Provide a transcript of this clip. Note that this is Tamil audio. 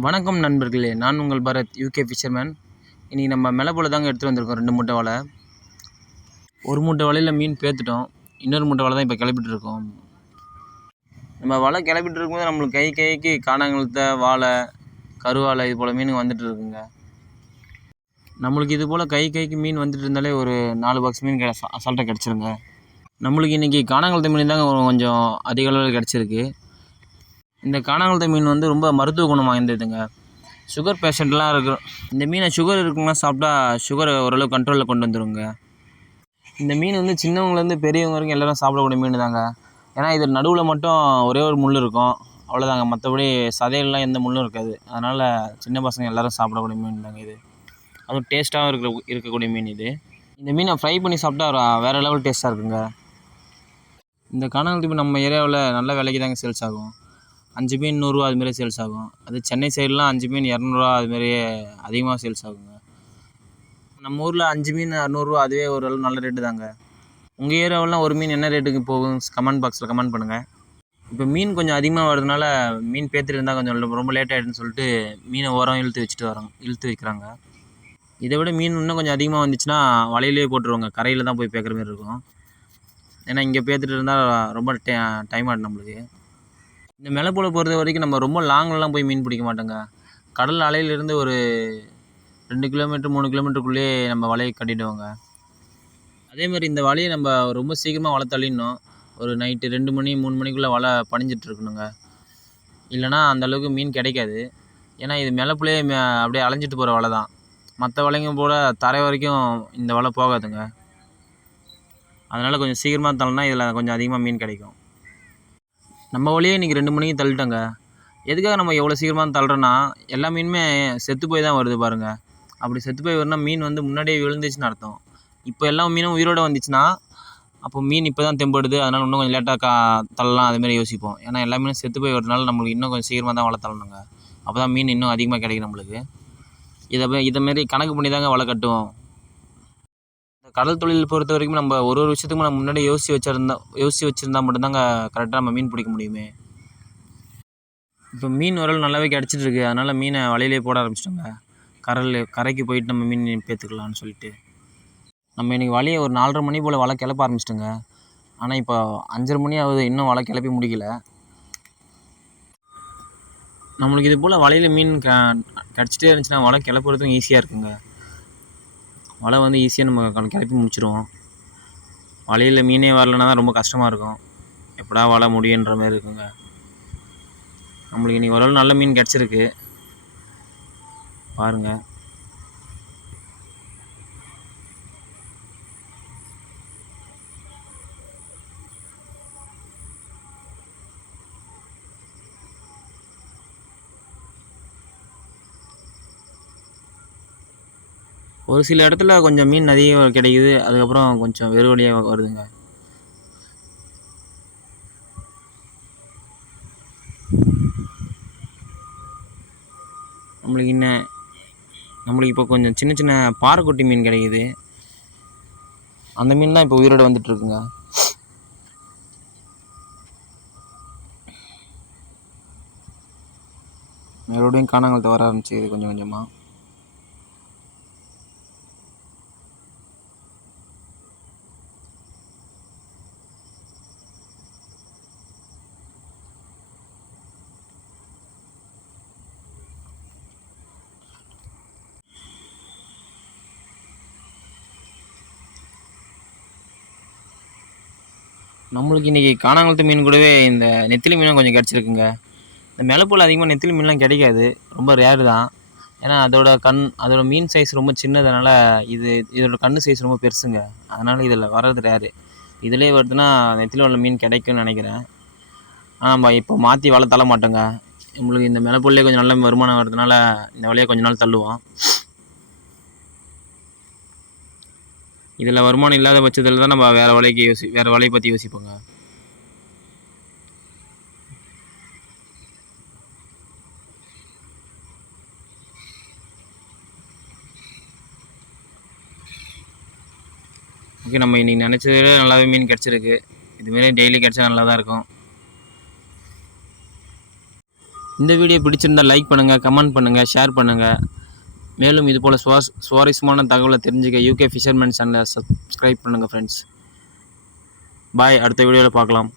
வணக்கம் நண்பர்களே, நான் உங்கள் பரத் யூகே ஃபிஷர்மேன். இன்றைக்கி நம்ம மெலப்போல தாங்க எடுத்துகிட்டு வந்திருக்கோம். 2 மூட்டை வலை. ஒரு மூட்டை வலையில் மீன் பேத்துட்டோம். இன்னொரு மூட்டை வலை தான் இப்போ கிளப்பிட்டு இருக்கோம். நம்ம வலை கிளப்பிட்டு இருக்கும்போது நம்மளுக்கு கைக்கு காணாங்கழுத்த, வாழை, கருவாலை இது போல் மீன் வந்துட்டு இருக்குங்க. நம்மளுக்கு இது போல் கைக்கு மீன் வந்துட்டு இருந்தாலே ஒரு 4 பாக்ஸ் மீன் அசால்ட்டாக கிடச்சிருங்க. நம்மளுக்கு இன்றைக்கி காணாங்கழுத்த மீன் தாங்க கொஞ்சம் அதிக அளவில் கிடச்சிருக்கு. இந்த காணாங்கழுத்த மீன் வந்து ரொம்ப மருத்துவ குணம் வாய்ந்ததுங்க. சுகர் பேஷண்ட்லாம் இருக்கும். இந்த மீனை சுகர் இருக்குன்னா சாப்பிட்டா சுகரை ஓரளவு கண்ட்ரோலில் கொண்டு வந்துடுங்க. இந்த மீன் வந்து சின்னவங்கலேருந்து பெரியவங்க வரைக்கும் எல்லோரும் சாப்பிடக்கூடிய மீன் தாங்க. ஏன்னா இது நடுவில் மட்டும் ஒரே ஒரு முள் இருக்கும், அவ்வளோதாங்க. மற்றபடி சதையெல்லாம் எந்த முள்ளும் இருக்காது. அதனால் சின்ன பசங்க எல்லோரும் சாப்பிடக்கூடிய மீன் தாங்க இது. அதுவும் டேஸ்ட்டாகவும் இருக்கக்கூடிய மீன் இது. இந்த மீனை ஃப்ரை பண்ணி சாப்பிட்டா வேறு லெவல் டேஸ்ட்டாக இருக்குங்க. இந்த காணாங்கழுத்த மீன் நம்ம ஏரியாவில் நல்ல விலைக்கு தாங்க சேல்ஸ் ஆகும். 5 மீன் 100 ரூபா அதுமாரி சேல்ஸ் ஆகும். அது சென்னை சைட்லாம் 5 மீன் 200 அதுமாரியே அதிகமாக சேல்ஸ் ஆகுங்க. நம்ம ஊரில் 5 மீன் 600 அதுவே ஓரளவு நல்ல ரேட்டு தாங்க. உங்கள் ஏரியாவிலாம் ஒரு மீன் என்ன ரேட்டுக்கு போகும் கமெண்ட் பாக்ஸில் கமெண்ட் பண்ணுங்கள். இப்போ மீன் கொஞ்சம் அதிகமாக வரதுனால மீன் பேத்துட்டு இருந்தால் கொஞ்சம் ரொம்ப லேட் ஆகிடுன்னு சொல்லிட்டு மீனை ஓரம் இழுத்து வைக்கிறாங்க. இதை விட மீன் இன்னும் கொஞ்சம் அதிகமாக வந்துச்சுன்னா வலையிலே போட்டுருவாங்க. கரையில் தான் போய் பேக்கிற மாதிரி இருக்கும். ஏன்னா இங்கே பேத்துட்டு இருந்தால் ரொம்ப டைம் ஆகிடும் நம்மளுக்கு. இந்த மெலப்போல பொறுத்த வரைக்கும் நம்ம ரொம்ப லாங்லலாம் போய் மீன் பிடிக்க மாட்டோங்க. கடல் அலையிலேருந்து ஒரு 2 கிலோமீட்டர் 3 கிலோமீட்டருக்குள்ளேயே நம்ம வலையை கட்டிடுவோங்க. அதேமாதிரி இந்த வலையை நம்ம ரொம்ப சீக்கிரமாக வலை தள்ளிடணும். ஒரு நைட்டு 2 மணி 3 மணிக்குள்ளே வலை பணிஞ்சிட்ருக்கணுங்க. இல்லைனா அந்தளவுக்கு மீன் கிடைக்காது. ஏன்னா இது மெலப்புலேயே அப்படியே அலைஞ்சிட்டு போகிற வலை தான். மற்ற வலைங்க போல் தரை வரைக்கும் இந்த வலை போகாதுங்க. அதனால் கொஞ்சம் சீக்கிரமாக தள்ளினா இதில் கொஞ்சம் அதிகமாக மீன் கிடைக்கும். நம்ம வழியே இன்றைக்கி 2 மணிக்கு தள்ளிட்டோங்க. எதுக்காக நம்ம எவ்வளோ சீக்கிரமாக தள்ளுறோன்னா, எல்லா மீனுமே செத்து போய் தான் வருது பாருங்கள். அப்படி செத்து போய் வரும்னா மீன் வந்து முன்னாடியே விழுந்துச்சுன்னு அர்த்தம். இப்போ எல்லா மீனும் உயிரோடு வந்துச்சுன்னா அப்போ மீன் இப்போ தான் தெம்படுது, அதனால் இன்னும் கொஞ்சம் லேட்டாக தள்ளலாம் அதுமாரி யோசிப்போம். ஏன்னா எல்லா மீனும் செத்து போய் வரதுனால நம்மளுக்கு இன்னும் கொஞ்சம் சீக்கிரமாக தான் வலை தள்ளணுங்க. அப்போ தான் மீன் இன்னும் அதிகமாக கிடைக்கும் நம்மளுக்கு. இதைமாரி கணக்கு பண்ணி தாங்க வலை கட்டுவோம். இந்த கடல் தொழில் பொறுத்த வரைக்கும் நம்ம ஒரு விஷயத்துக்கும் நம்ம முன்னாடி யோசித்து வச்சுருந்தா மட்டும்தாங்க கரெக்டாக நம்ம மீன் பிடிக்க முடியுமே. இப்போ மீன் ஓரளவு நல்லாவே கிடச்சிட்ருக்கு. அதனால் மீனை வலையிலே போட ஆரம்பிச்சிட்டோங்க. கரைக்கு போயிட்டு நம்ம மீன் பேத்துக்கலான்னு சொல்லிட்டு நம்ம இன்றைக்கி வலையை ஒரு 4:30 மணி போல் வலை கிளப்ப ஆரம்பிச்சிட்டோங்க. ஆனால் இப்போ 5:30 மணி ஆகுது, இன்னும் வலை கிளப்பி முடிக்கல. நம்மளுக்கு இது போல் வலையில் மீன் கிடச்சிட்டே இருந்துச்சுன்னா வலை கிளப்புறதுக்கும் ஈஸியாக இருக்குங்க. வலை வந்து ஈஸியாக நம்ம கிளப்பி முடிச்சிடுவோம். வலையில் மீனே வரலன்னா தான் ரொம்ப கஷ்டமாக இருக்கும். எப்படா வலை முடியுன்ற மாதிரி இருக்குங்க. நம்மளுக்கு இன்றைக்கி ஓரளவு நல்ல மீன் கிடச்சிருக்கு பாருங்கள். ஒரு சில இடத்துல கொஞ்சம் மீன் அதிகம் கிடைக்குது, அதுக்கப்புறம் கொஞ்சம் வெறுவழியாக வருதுங்க. நம்மளுக்கு இப்போ கொஞ்சம் சின்ன சின்ன பாறைக்குட்டி மீன் கிடைக்குது. அந்த மீன் தான் இப்போ உயிரோடு வந்துட்டுருக்குங்க. மறுபடியும் காணாங்கழுத்த வர ஆரம்பிச்சிது கொஞ்சம் கொஞ்சமாக. நம்மளுக்கு இன்றைக்கி காணாங்கழுத்த மீன் கூடவே இந்த நெத்திலி மீனும் கொஞ்சம் கிடச்சிருக்குங்க. இந்த மெலப்போல் அதிகமாக நெத்திலி மீன்லாம் கிடைக்காது, ரொம்ப ரேரு தான். ஏன்னா அதோட மீன் சைஸ் ரொம்ப சின்னதுனால இதோட கண் சைஸ் ரொம்ப பெருசுங்க. அதனால் இதில் வர்றது ரேரு. இதிலே வருதுன்னா நெத்திலி உள்ள மீன் கிடைக்கும்னு நினைக்கிறேன். ஆனால் நம்ம இப்போ மாற்றி வலை தள்ள மாட்டோங்க. நம்மளுக்கு இந்த மெலப்பொருளே கொஞ்சம் நல்ல வருமானம் வரதுனால இந்த வலையை கொஞ்ச நாள் தள்ளுவோம். இதில் வருமானம் இல்லாத பட்சத்தில் தான் நம்ம வேறு வலையை பற்றி யோசிப்போங்க. ஓகே, நம்ம இன்றைக்கி நினச்சதை விட நல்லாவே மீன் கிடச்சிருக்கு. இதுமாரி டெய்லி கிடச்சா நல்லா தான் இருக்கும். இந்த வீடியோ பிடிச்சிருந்தால் லைக் பண்ணுங்கள், கமெண்ட் பண்ணுங்கள், ஷேர் பண்ணுங்கள். மேலும் இதுபோல் சுவாரஸ்யமான தகவலை தெரிஞ்சுக்க யூகே ஃபிஷர்மேன் சேனலை சப்ஸ்கிரைப் பண்ணுங்கள் ஃப்ரெண்ட்ஸ். பாய். அடுத்த வீடியோவில் பார்க்கலாம்.